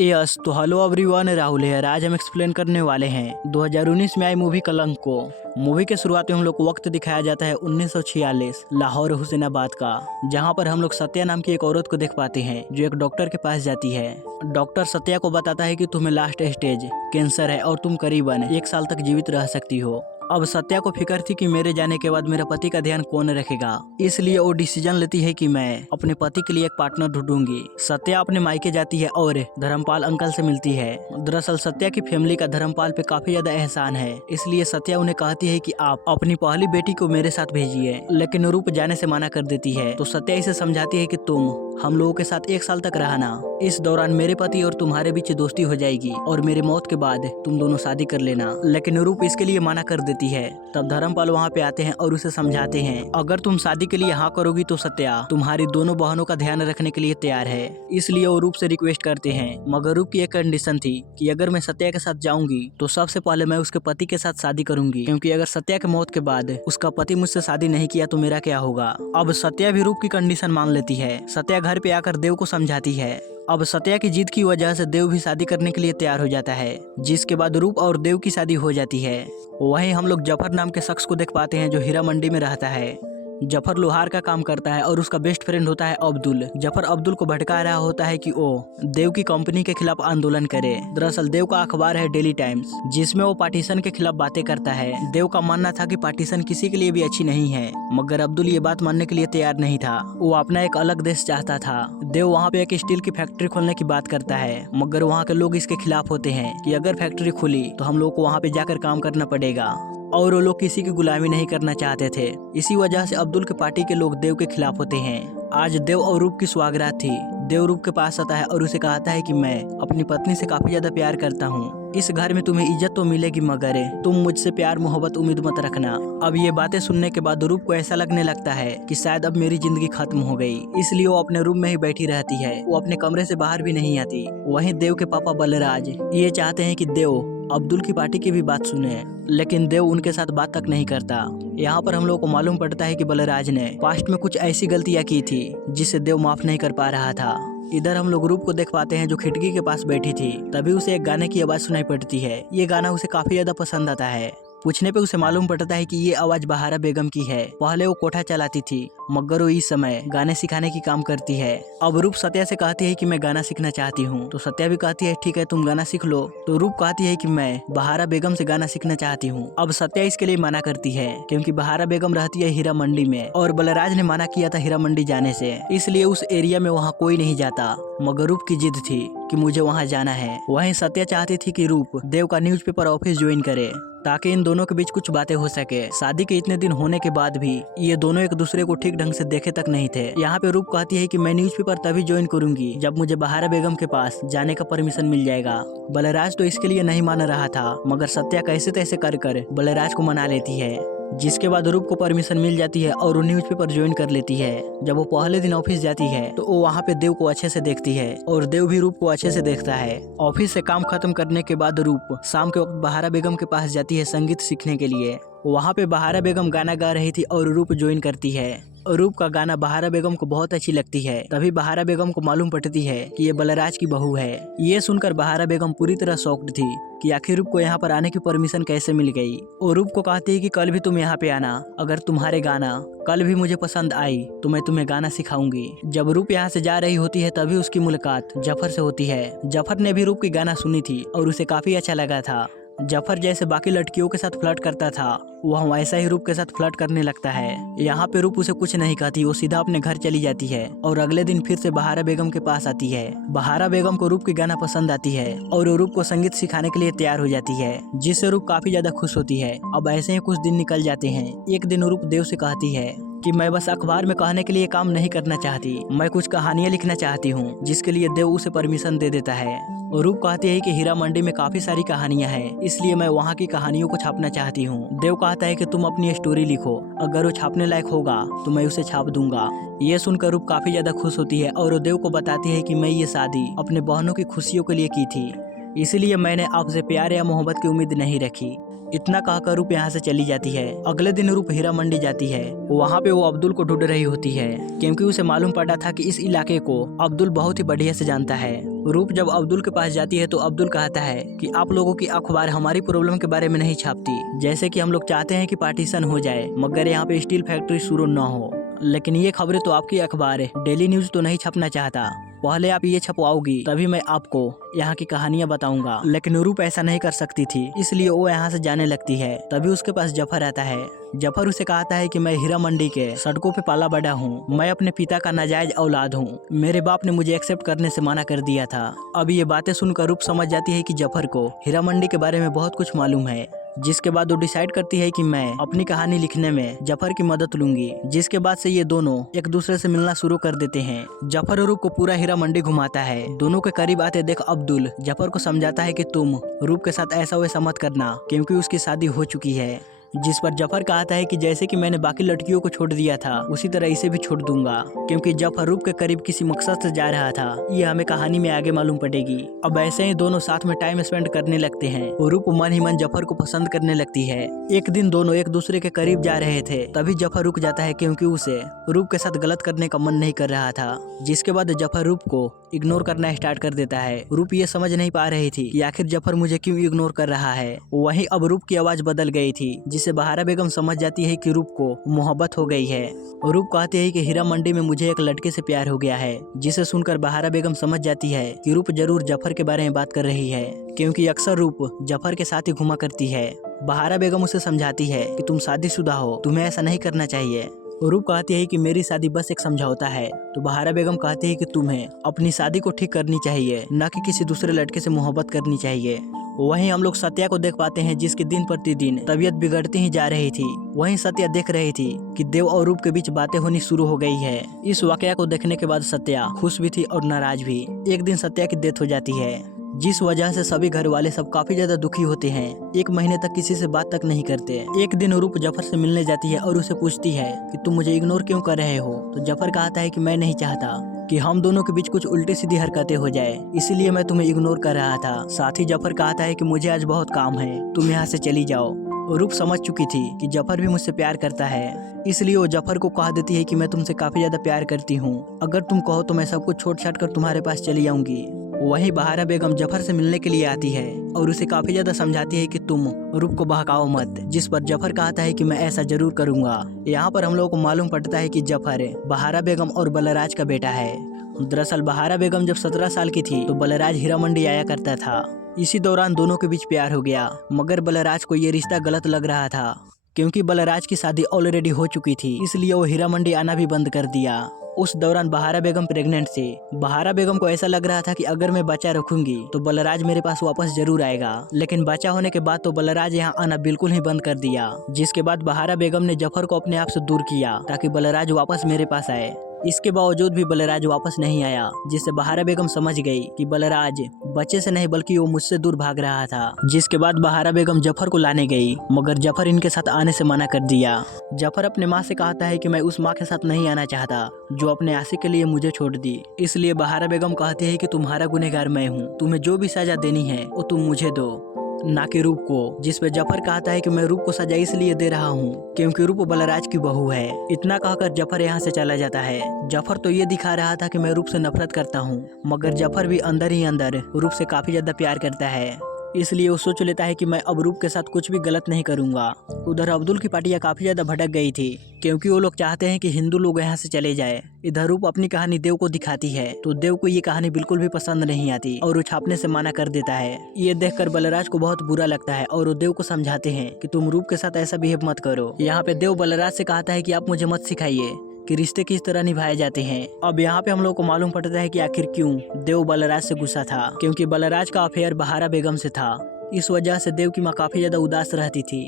Yes तो hello everyone, Rahul है। आज हम एक्सप्लेन करने वाले हैं 2019 में आई मूवी कलंक को। मूवी के शुरुआत में हम लोग को वक्त दिखाया जाता है 1946 लाहौर हुसैनाबाद का, जहां पर हम लोग सत्या नाम की एक औरत को देख पाते हैं जो एक डॉक्टर के पास जाती है। डॉक्टर सत्या को बताता है कि तुम्हें लास्ट स्टेज कैंसर है और तुम करीबन 1 साल तक जीवित रह सकती हो। अब सत्या को फिक्र थी कि मेरे जाने के बाद मेरा पति का ध्यान कौन रखेगा, इसलिए वो डिसीजन लेती है कि मैं अपने पति के लिए एक पार्टनर ढूंढूंगी। सत्या अपने मायके जाती है और धर्मपाल अंकल से मिलती है। दरअसल सत्या की फैमिली का धर्मपाल पे काफी ज्यादा एहसान है, इसलिए सत्या उन्हें कहती है कि आप अपनी पहली बेटी को मेरे साथ भेजिए, लेकिन रूप जाने से मना कर देती है। तो सत्या इसे समझाती है कि तुम हम लोगों के साथ 1 साल तक रहना, इस दौरान मेरे पति और तुम्हारे बीच दोस्ती हो जाएगी और मेरे मौत के बाद तुम दोनों शादी कर लेना। लेकिन रूप इसके लिए मना कर देती है। तब धर्मपाल वहाँ पे आते हैं और उसे समझाते हैं, अगर तुम शादी के लिए हाँ करोगी तो सत्या तुम्हारी दोनों बहनों का ध्यान रखने के लिए तैयार है। इसलिए वो रूप से रिक्वेस्ट करते हैं, मगर रूप की एक कंडीशन थी कि अगर मैं सत्या के साथ जाऊंगी तो सबसे पहले मैं उसके पति के साथ शादी करूंगी, क्योंकि अगर सत्या के मौत के बाद उसका पति मुझसे शादी नहीं किया तो मेरा क्या होगा। अब सत्या भी रूप की कंडीशन मान लेती है। सत्या घर पे आकर देव को समझाती है। अब सत्या की जिद की वजह से देव भी शादी करने के लिए तैयार हो जाता है, जिसके बाद रूप और देव की शादी हो जाती है। वहीं हम लोग जफर नाम के शख्स को देख पाते हैं जो हीरा मंडी में रहता है। जफर लोहार का काम करता है और उसका बेस्ट फ्रेंड होता है अब्दुल। जफर अब्दुल को भटका रहा होता है कि वो देव की कंपनी के खिलाफ आंदोलन करे। दरअसल देव का अखबार है डेली टाइम्स, जिसमें वो पार्टीशन के खिलाफ बातें करता है। देव का मानना था कि पार्टीशन किसी के लिए भी अच्छी नहीं है, मगर अब्दुल ये बात मानने के लिए तैयार नहीं था। वो अपना एक अलग देश चाहता था। देव वहाँ पे एक स्टील की फैक्ट्री खोलने की बात करता है, मगर वहाँ के लोग इसके खिलाफ होते हैं कि अगर फैक्ट्री खुली तो हम लोग को वहाँ पे जाकर काम करना पड़ेगा, और वो लोग किसी की गुलामी नहीं करना चाहते थे। इसी वजह से अब्दुल के पार्टी के लोग देव के खिलाफ होते हैं। आज देव और रूप की सुहागरात थी। देव रूप के पास आता है और उसे कहता है कि मैं अपनी पत्नी से काफी ज्यादा प्यार करता हूँ। इस घर में तुम्हें इज्जत तो मिलेगी, मगर तुम मुझसे प्यार मोहब्बत उम्मीद मत रखना। अब ये बातें सुनने के बाद रूप को ऐसा लगने लगता है कि शायद अब मेरी जिंदगी खत्म हो गई, इसलिए वो अपने रूम में ही बैठी रहती है। वो अपने कमरे से बाहर भी नहीं आती। वहीं देव के पापा बलराज ये चाहते हैं कि देव अब्दुल की पार्टी की भी बात सुने, लेकिन देव उनके साथ बात तक नहीं करता। यहाँ पर हम लोग को मालूम पड़ता है कि बलराज ने पास्ट में कुछ ऐसी गलतियाँ की थी जिसे देव माफ नहीं कर पा रहा था। इधर हम लोग रूप को देख पाते हैं जो खिड़की के पास बैठी थी। तभी उसे एक गाने की आवाज सुनाई पड़ती है। ये गाना उसे काफी ज्यादा पसंद आता है। पूछने पे उसे मालूम पड़ता है कि ये आवाज बहारा बेगम की है। पहले वो कोठा चलाती थी, मगर वो इस समय गाने सिखाने की काम करती है। अब रूप सत्या से कहती है कि मैं गाना सीखना चाहती हूँ, तो सत्या भी कहती है ठीक है तुम गाना सीख लो। तो रूप कहती है कि मैं बहारा बेगम से गाना सीखना चाहती हूँ। अब सत्या इसके लिए मना करती है, क्योंकि बहारा बेगम रहती है हीरा मंडी में और बलराज ने मना किया था हीरा मंडी जाने से, इसलिए उस एरिया में वहाँ कोई नहीं जाता। मगर रूप की जिद थी कि मुझे वहाँ जाना है। वहीं सत्या चाहती थी कि रूप देव का न्यूज़पेपर ऑफिस ज्वाइन करे, ताकि इन दोनों के बीच कुछ बातें हो सके। शादी के इतने दिन होने के बाद भी ये दोनों एक दूसरे को ठीक ढंग से देखे तक नहीं थे। यहाँ पे रूप कहती है कि मैं न्यूज़पेपर तभी ज्वाइन करूंगी जब मुझे बहारा बेगम के पास जाने का परमिशन मिल जाएगा। बलराज तो इसके लिए नहीं मान रहा था, मगर सत्या कैसे तैसे कर बलराज को मना लेती है, जिसके बाद रूप को परमिशन मिल जाती है और वो न्यूज़पेपर ज्वाइन कर लेती है। जब वो पहले दिन ऑफिस जाती है तो वो वहाँ पे देव को अच्छे से देखती है और देव भी रूप को अच्छे से देखता है। ऑफिस से काम खत्म करने के बाद रूप शाम के वक्त बहारा बेगम के पास जाती है संगीत सीखने के लिए। वहाँ पे बहारा बेगम गाना गा रही थी और रूप ज्वाइन करती है। रूप का गाना बहारा बेगम को बहुत अच्छी लगती है। तभी बहारा बेगम को मालूम पड़ती है कि ये बलराज की बहू है। ये सुनकर बहारा बेगम पूरी तरह शॉक्ड थी कि आखिर रूप को यहाँ पर आने की परमिशन कैसे मिल गई। और रूप को कहती है कि कल भी तुम यहाँ पे आना, अगर तुम्हारे गाना कल भी मुझे पसंद आई तो मैं तुम्हें गाना सिखाऊंगी। जब रूप यहाँ से जा रही होती है तभी उसकी मुलाकात जफर से होती है। जफर ने भी रूप की गाना सुनी थी और उसे काफी अच्छा लगा था। जफर जैसे बाकी लड़कियों के साथ फ्लर्ट करता था, वह वैसा ही रूप के साथ फ्लर्ट करने लगता है। यहाँ पे रूप उसे कुछ नहीं कहती, वो सीधा अपने घर चली जाती है और अगले दिन फिर से बहारा बेगम के पास आती है। बहारा बेगम को रूप की गाना पसंद आती है और वो रूप को संगीत सिखाने के लिए तैयार हो जाती है, जिससे रूप काफी ज्यादा खुश होती है। अब ऐसे ही कुछ दिन निकल जाते हैं। एक दिन रूप देव से कहती है कि मैं बस अखबार में कहने के लिए काम नहीं करना चाहती, मैं कुछ कहानियां लिखना चाहती हूँ, जिसके लिए देव उसे परमिशन दे देता है। और रूप कहती है कि हीरा मंडी में काफी सारी कहानियां हैं, इसलिए मैं वहाँ की कहानियों को छापना चाहती हूँ। देव कहता है कि तुम अपनी स्टोरी लिखो, अगर वो छापने लायक होगा तो मैं उसे छाप दूंगा। ये सुनकर रूप काफी ज्यादा खुश होती है और वो देव को बताती है कि मैं ये शादी अपने बहनों की खुशियों के लिए की थी, इसलिए मैंने आपसे प्यार या मोहब्बत की उम्मीद नहीं रखी। इतना कहकर रूप यहाँ से चली जाती है। अगले दिन रूप हीरा मंडी जाती है। वहाँ पे वो अब्दुल को ढूंढ रही होती है क्योंकि उसे मालूम पड़ा था कि इस इलाके को अब्दुल बहुत ही बढ़िया से जानता है। रूप जब अब्दुल के पास जाती है तो अब्दुल कहता है कि आप लोगों की अखबार हमारी प्रॉब्लम के बारे में नहीं छापती, जैसे कि हम लोग चाहते हैं कि पार्टीशन हो जाए मगर यहाँ पे स्टील फैक्ट्री शुरू न हो। लेकिन ये खबरें तो आपकी अखबार डेली न्यूज तो नहीं छपना चाहता, पहले आप ये छपवाओगी तभी मैं आपको यहाँ की कहानियाँ बताऊंगा। लेकिन रूप ऐसा नहीं कर सकती थी, इसलिए वो यहाँ से जाने लगती है। तभी उसके पास जफर आता है। जफर उसे कहता है कि मैं हीरा मंडी के सड़कों पे पाला बड़ा हूँ, मैं अपने पिता का नाजायज औलाद हूँ, मेरे बाप ने मुझे एक्सेप्ट करने से मना कर दिया था। अब ये बातें सुनकर रूप समझ जाती है कि जफर को हीरा मंडी के बारे में बहुत कुछ मालूम है। जिसके बाद वो डिसाइड करती है कि मैं अपनी कहानी लिखने में जफर की मदद लूंगी। जिसके बाद से ये दोनों एक दूसरे से मिलना शुरू कर देते हैं। जफर और रूप को पूरा हीरा मंडी घुमाता है। दोनों के करीब आते देख अब्दुल जफर को समझाता है कि तुम रूप के साथ ऐसा वैसा मत करना क्योंकि उसकी शादी हो चुकी है। जिस पर जफर कहता है कि जैसे कि मैंने बाकी लड़कियों को छोड़ दिया था उसी तरह इसे भी छोड़ दूंगा, क्योंकि जफर रूप के करीब किसी मकसद से जा रहा था। ये हमें कहानी में आगे मालूम पड़ेगी। अब ऐसे ही दोनों साथ में टाइम स्पेंड करने लगते हैं और रूप मन ही मन जफर को पसंद करने लगती है। एक दिन दोनों एक दूसरे के करीब जा रहे थे, तभी जफर रुक जाता है क्योंकि उसे रूप के साथ गलत करने का मन नहीं कर रहा था। जिसके बाद जफर रूप को इग्नोर करना स्टार्ट कर देता है। रूप ये समझ नहीं पा रही थी कि आखिर जफर मुझे क्यों इग्नोर कर रहा है। वहीं अब रूप की आवाज बदल गई थी, जिससे बहारा बेगम समझ जाती है कि रूप को मोहब्बत हो गई है। रूप कहती है कि हीरा मंडी में मुझे एक लड़के से प्यार हो गया है, जिसे सुनकर बहारा बेगम समझ जाती है कि रूप जरूर जफर के बारे में बात कर रही है, क्योंकि अक्सर रूप जफर के साथ ही घुमा करती है। बहारा बेगम उसे समझाती है कि तुम शादीशुदा हो, तुम्हें ऐसा नहीं करना चाहिए। रूप कहती है कि मेरी शादी बस एक समझौता है। तो बहारा बेगम कहती है कि तुम्हें अपनी शादी को ठीक करनी चाहिए, न कि किसी दूसरे लड़के से मोहब्बत करनी चाहिए। वहीं हम लोग सत्या को देख पाते हैं, जिसकी दिन प्रतिदिन तबीयत बिगड़ती ही जा रही थी। वहीं सत्या देख रही थी कि देव और रूप के बीच बातें होनी शुरू हो गई है। इस वाकया को देखने के बाद सत्या खुश भी थी और नाराज भी। एक दिन सत्या की डेथ हो जाती है, जिस वजह से सभी घर वाले सब काफी ज्यादा दुखी होते हैं। एक महीने तक किसी से बात तक नहीं करते। एक दिन रूप जफर से मिलने जाती है और उसे पूछती है कि तुम मुझे इग्नोर क्यों कर रहे हो। तो जफर कहता है कि मैं नहीं चाहता कि हम दोनों के बीच कुछ उल्टी सीधी हरकतें हो जाए, इसीलिए मैं तुम्हें इग्नोर कर रहा था। साथ ही जफर कहता है कि मुझे आज बहुत काम है, तुम यहाँ से चली जाओ। रूप समझ चुकी थी कि जफर भी मुझसे प्यार करता है, इसलिए वो जफर को कह देती है कि मैं तुमसे काफी ज्यादा प्यार करती हूँ, अगर तुम कहो तो मैं सब कुछ छोड़ छाड़ कर तुम्हारे पास चली आऊंगी। वहीं बहारा बेगम जफर से मिलने के लिए आती है और उसे काफी ज्यादा समझाती है कि तुम रूप को बहकाओ मत, जिस पर जफर कहता है कि मैं ऐसा जरूर करूंगा। यहाँ पर हम लोगों को मालूम पड़ता है कि जफर बहारा बेगम और बलराज का बेटा है। दरअसल बहारा बेगम जब 17 साल की थी तो बलराज हीरा मंडी आया करता था। इसी दौरान दोनों के बीच प्यार हो गया, मगर बलराज को ये रिश्ता गलत लग रहा था, क्योंकि बलराज की शादी ऑलरेडी हो चुकी थी, इसलिए वो हीरा मंडी आना भी बंद कर दिया। उस दौरान बहारा बेगम प्रेग्नेंट थी। बहारा बेगम को ऐसा लग रहा था कि अगर मैं बच्चा रखूंगी तो बलराज मेरे पास वापस जरूर आएगा, लेकिन बच्चा होने के बाद तो बलराज यहाँ आना बिल्कुल ही बंद कर दिया। जिसके बाद बहारा बेगम ने जफर को अपने आप से दूर किया ताकि बलराज वापस मेरे पास आए। इसके बावजूद भी बलराज वापस नहीं आया, जिससे बहारा बेगम समझ गई कि बलराज बच्चे से नहीं बल्कि वो मुझसे दूर भाग रहा था। जिसके बाद बहारा बेगम जफर को लाने गई, मगर जफर इनके साथ आने से मना कर दिया। जफर अपने माँ से कहता है कि मैं उस माँ के साथ नहीं आना चाहता जो अपने आशिक के लिए मुझे छोड़ दी। इसलिए बहारा बेगम कहती है कि तुम्हारा गुनहगार मैं हूँ, तुम्हें जो भी सजा देनी है वो तुम मुझे दो, ना कि रूप को। जिस पे जफर कहता है कि मैं रूप को सजा इसलिए दे रहा हूँ क्योंकि रूप बलराज की बहू है। इतना कहकर जफर यहाँ से चला जाता है। जफर तो ये दिखा रहा था कि मैं रूप से नफरत करता हूँ, मगर जफर भी अंदर ही अंदर रूप से काफी ज्यादा प्यार करता है, इसलिए वो सोच लेता है कि मैं अब रूप के साथ कुछ भी गलत नहीं करूंगा। उधर अब्दुल की पार्टियां काफी ज्यादा भटक गई थी, क्योंकि वो लोग चाहते हैं कि हिंदू लोग यहाँ से चले जाए। इधर रूप अपनी कहानी देव को दिखाती है, तो देव को ये कहानी बिल्कुल भी पसंद नहीं आती और वो छापने से मना कर देता है। ये देखकर बलराज को बहुत बुरा लगता है और वो देव को समझाते हैं कि तुम रूप के साथ ऐसा बिहेव मत करो। यहाँ पे देव बलराज से कहता है कि आप मुझे मत सिखाइए कि रिश्ते किस तरह निभाए जाते हैं। अब यहाँ पे हम लोग को मालूम पड़ता है कि आखिर क्यों देव बलराज से गुस्सा था, क्योंकि बलराज का अफेयर बहारा बेगम से था। इस वजह से देव की माँ काफी ज्यादा उदास रहती थी,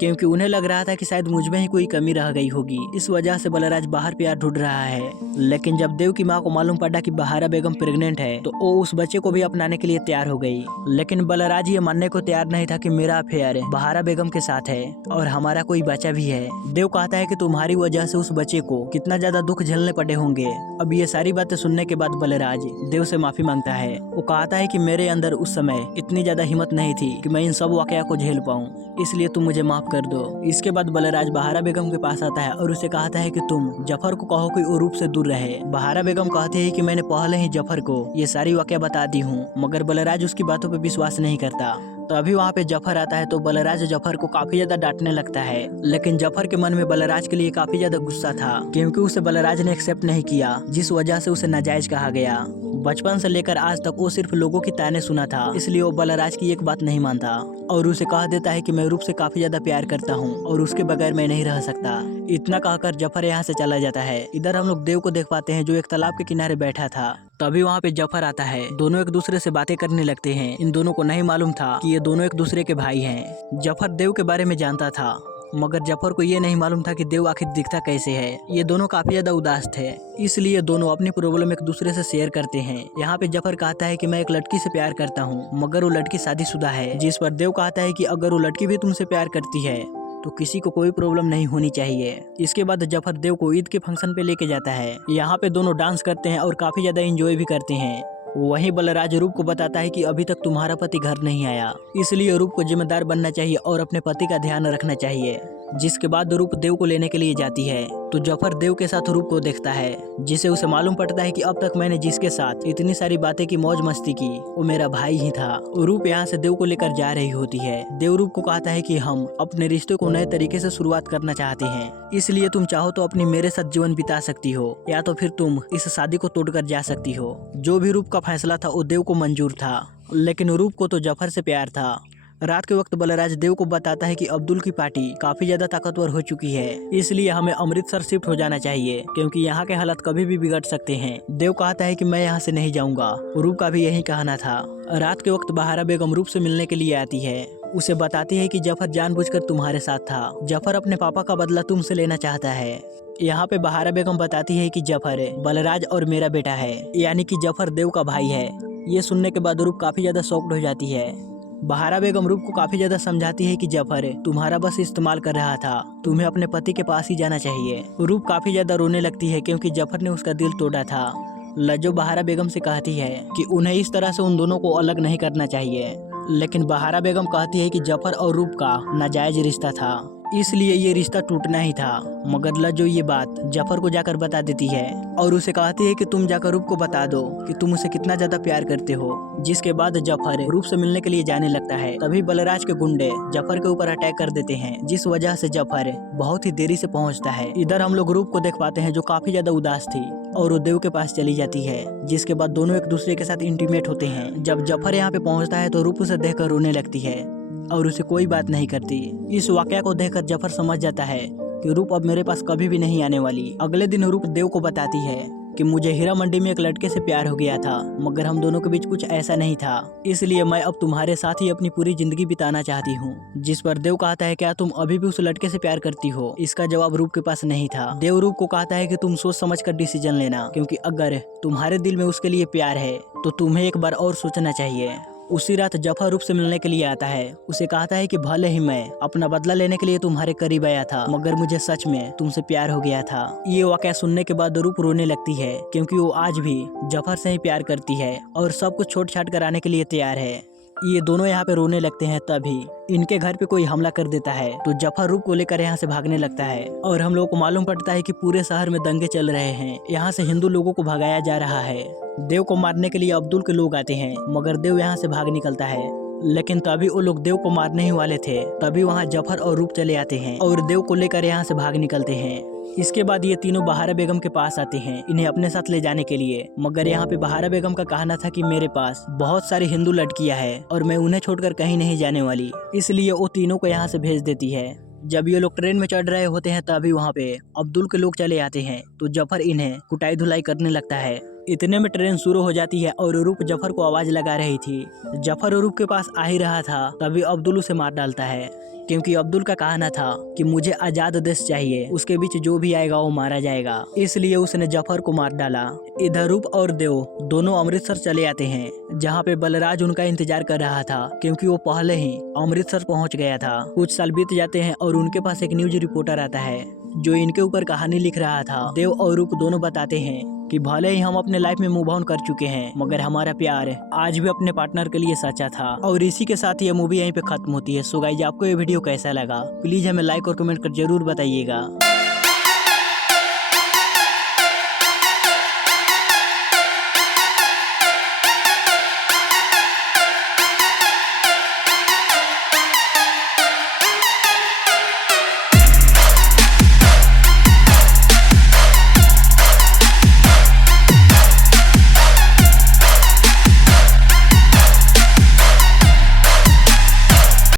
क्योंकि उन्हें लग रहा था कि शायद मुझ में ही कोई कमी रह गई होगी। इस वजह से बलराज बाहर प्यार ढूंढ रहा है। लेकिन जब देव की माँ को मालूम पड़ा कि बहारा बेगम प्रेग्नेंट है तो वो उस बच्चे को भी अपनाने के लिए तैयार हो गई। लेकिन बलराज ये मानने को तैयार नहीं था कि मेरा अफेयर बहारा बेगम के साथ है और हमारा कोई बच्चा भी है। देव कहता है कि तुम्हारी वजह से उस बच्चे को कितना ज्यादा दुख झेलने पड़े होंगे। अब ये सारी बातें सुनने के बाद बलराज देव से माफी मांगता है। वो कहता है कि मेरे अंदर उस समय इतनी ज्यादा हिम्मत नहीं थी कि मैं इन सब वाकया को झेल पाऊं, इसलिए तुम मुझे माफ कर दो। इसके बाद बलराज बहारा बेगम के पास आता है और उसे कहता है कि तुम जफर को कहो कि वो रूप से दूर रहे। बहारा बेगम कहती है कि मैंने पहले ही जफर को ये सारी वाकया बता दी हूँ, मगर बलराज उसकी बातों पर विश्वास नहीं करता। तो अभी वहाँ पे जफर आता है तो बलराज जफर को काफी ज्यादा डांटने लगता है। लेकिन जफर के मन में बलराज के लिए काफी ज्यादा गुस्सा था, क्योंकि उसे बलराज ने एक्सेप्ट नहीं किया, जिस वजह से उसे नाजायज कहा गया। बचपन से लेकर आज तक वो सिर्फ लोगों की ताने सुना था, इसलिए वो बलराज की एक बात नहीं मानता और उसे कह देता है कि मैं रूप से काफी ज्यादा प्यार करता हूँ और उसके बगैर मैं नहीं रह सकता। इतना कहकर जफर यहाँ से चला जाता है। इधर हम लोग देव को देख पाते हैं जो एक तालाब के किनारे बैठा था। तभी वहाँ पे जफर आता है। दोनों एक दूसरे से बातें करने लगते हैं। इन दोनों को नहीं मालूम था कि ये दोनों एक दूसरे के भाई हैं। जफर देव के बारे में जानता था, मगर जफर को ये नहीं मालूम था कि देव आखिर दिखता कैसे है। ये दोनों काफी ज्यादा उदास थे, इसलिए दोनों अपनी प्रॉब्लम एक दूसरे से शेयर करते हैं। यहाँ पे जफर कहता है कि मैं एक लड़की से प्यार करता हूँ, मगर वो लड़की शादीशुदा है। जिस पर देव कहता है कि अगर वो लड़की भी तुमसे प्यार करती है तो किसी को कोई प्रॉब्लम नहीं होनी चाहिए। इसके बाद जफर देव को ईद के फंक्शन पे लेके जाता है। यहाँ पे दोनों डांस करते हैं और काफी ज्यादा एंजॉय भी करते हैं। वहीं बलराज रूप को बताता है कि अभी तक तुम्हारा पति घर नहीं आया, इसलिए रूप को जिम्मेदार बनना चाहिए और अपने पति का ध्यान रखना चाहिए। जिसके बाद रूप देव को लेने के लिए जाती है तो जफर देव के साथ रूप को देखता है, जिसे उसे मालूम पड़ता है कि अब तक मैंने जिसके साथ इतनी सारी बातें की, मौज मस्ती की, वो मेरा भाई ही था। रूप यहाँ से देव को लेकर जा रही होती है। देव रूप को कहता है कि हम अपने रिश्ते को नए तरीके से शुरुआत करना चाहते हैं, इसलिए तुम चाहो तो अपनी मेरे साथ जीवन बिता सकती हो या तो फिर तुम इस शादी को तोड़कर जा सकती हो। जो भी रूप का फैसला था वो देव को मंजूर था, लेकिन रूप को तो जफर से प्यार था। रात के वक्त बलराज देव को बताता है कि अब्दुल की पार्टी काफी ज्यादा ताकतवर हो चुकी है, इसलिए हमें अमृतसर शिफ्ट हो जाना चाहिए, क्योंकि यहाँ के हालात कभी भी बिगड़ सकते हैं। देव कहता है कि मैं यहाँ से नहीं जाऊँगा। रूप का भी यही कहना था। रात के वक्त बहारा बेगम रूप से मिलने के लिए आती है। उसे बताती है कि जफर जानबूझकर तुम्हारे साथ था। जफर अपने पापा का बदला तुमसे लेना चाहता है। यहाँ पे बहारा बेगम बताती है कि जफर बलराज और मेरा बेटा है, यानी कि जफर देव का भाई है। ये सुनने के बाद रूप काफी ज्यादा शॉक्ड हो जाती है। बहारा बेगम रूप को काफी ज्यादा समझाती है कि जफर तुम्हारा बस इस्तेमाल कर रहा था, तुम्हें अपने पति के पास ही जाना चाहिए। रूप काफी ज्यादा रोने लगती है क्योंकि जफर ने उसका दिल तोड़ा था। लज्जो बहारा बेगम से कहती है कि उन्हें इस तरह से उन दोनों को अलग नहीं करना चाहिए, लेकिन बहारा बेगम कहती है कि जफर और रूप का नाजायज रिश्ता था, इसलिए ये रिश्ता टूटना ही था। मगर लज्जो ये बात जफर को जाकर बता देती है और उसे कहती है कि तुम जाकर रूप को बता दो कि तुम उसे कितना ज्यादा प्यार करते हो। जिसके बाद जफर रूप से मिलने के लिए जाने लगता है। तभी बलराज के गुंडे जफर के ऊपर अटैक कर देते हैं, जिस वजह से जफर बहुत ही देरी से पहुंचता है। इधर हम लोग रूप को देख पाते हैं जो काफी ज्यादा उदास थी और वो देव के पास चली जाती है, जिसके बाद दोनों एक दूसरे के साथ इंटीमेट होते हैं। जब जफर यहाँ पे पहुंचता है तो रूप उसे देखकर रोने लगती है और उसे कोई बात नहीं करती। इस वाकया को देखकर जफर समझ जाता है कि रूप अब मेरे पास कभी भी नहीं आने वाली। अगले दिन रूप देव को बताती है कि मुझे हीरा मंडी में एक लड़के से प्यार हो गया था, मगर हम दोनों के बीच कुछ ऐसा नहीं था, इसलिए मैं अब तुम्हारे साथ ही अपनी पूरी जिंदगी बिताना चाहती हूँ। जिस पर देव कहता है क्या तुम अभी भी उस लड़के से प्यार करती हो? इसका जवाब रूप के पास नहीं था। देव रूप को कहता है कि तुम सोच समझ कर डिसीजन लेना, क्योंकि अगर तुम्हारे दिल में उसके लिए प्यार है तो तुम्हें एक बार और सोचना चाहिए। उसी रात जफर रूप से मिलने के लिए आता है। उसे कहता है कि भले ही मैं अपना बदला लेने के लिए तुम्हारे करीब आया था, मगर मुझे सच में तुमसे प्यार हो गया था। ये वाकया सुनने के बाद रूप रोने लगती है, क्योंकि वो आज भी जफर से ही प्यार करती है और सब कुछ छोड़ छाड़ कर आने के लिए तैयार है। ये दोनों यहाँ पे रोने लगते हैं। तभी इनके घर पे कोई हमला कर देता है तो जफर रूप को लेकर यहाँ से भागने लगता है और हम लोगों को मालूम पड़ता है कि पूरे शहर में दंगे चल रहे हैं। यहाँ से हिंदू लोगों को भगाया जा रहा है। देव को मारने के लिए अब्दुल के लोग आते हैं, मगर देव यहाँ से भाग निकलता है। लेकिन तभी वो लोग देव को मारने ही वाले थे, तभी वहाँ जफर और रूप चले आते हैं और देव को लेकर यहाँ से भाग निकलते हैं। इसके बाद ये तीनों बहारा बेगम के पास आते हैं इन्हें अपने साथ ले जाने के लिए, मगर यहाँ पे बहारा बेगम का कहना था कि मेरे पास बहुत सारी हिंदू लड़कियां हैं और मैं उन्हें छोड़कर कहीं नहीं जाने वाली, इसलिए वो तीनों को यहाँ से भेज देती है। जब ये लोग ट्रेन में चढ़ रहे होते हैं तभी वहाँ पे अब्दुल के लोग चले आते हैं तो जफर इन्हें कुटाई धुलाई करने लगता है। इतने में ट्रेन शुरू हो जाती है और रूप जफर को आवाज लगा रही थी। जफर रूप के पास आ ही रहा था तभी अब्दुल उसे मार डालता है, क्योंकि अब्दुल का कहना था कि मुझे आजाद देश चाहिए, उसके बीच जो भी आएगा वो मारा जाएगा, इसलिए उसने जफर को मार डाला। इधर रूप और देव दोनों अमृतसर चले आते हैं, जहाँ पे बलराज उनका इंतजार कर रहा था, क्योंकि वो पहले ही अमृतसर पहुँच गया था। कुछ साल बीत जाते हैं और उनके पास एक न्यूज रिपोर्टर आता है जो इनके ऊपर कहानी लिख रहा था। देव और रूप दोनों बताते हैं कि भले ही हम अपने लाइफ में मूव ऑन कर चुके हैं, मगर हमारा प्यार आज भी अपने पार्टनर के लिए सच्चा था। और इसी के साथ ये मूवी यहीं पे खत्म होती है। सो गाइस, आपको ये वीडियो कैसा लगा प्लीज हमें लाइक और कमेंट कर जरूर बताइएगा।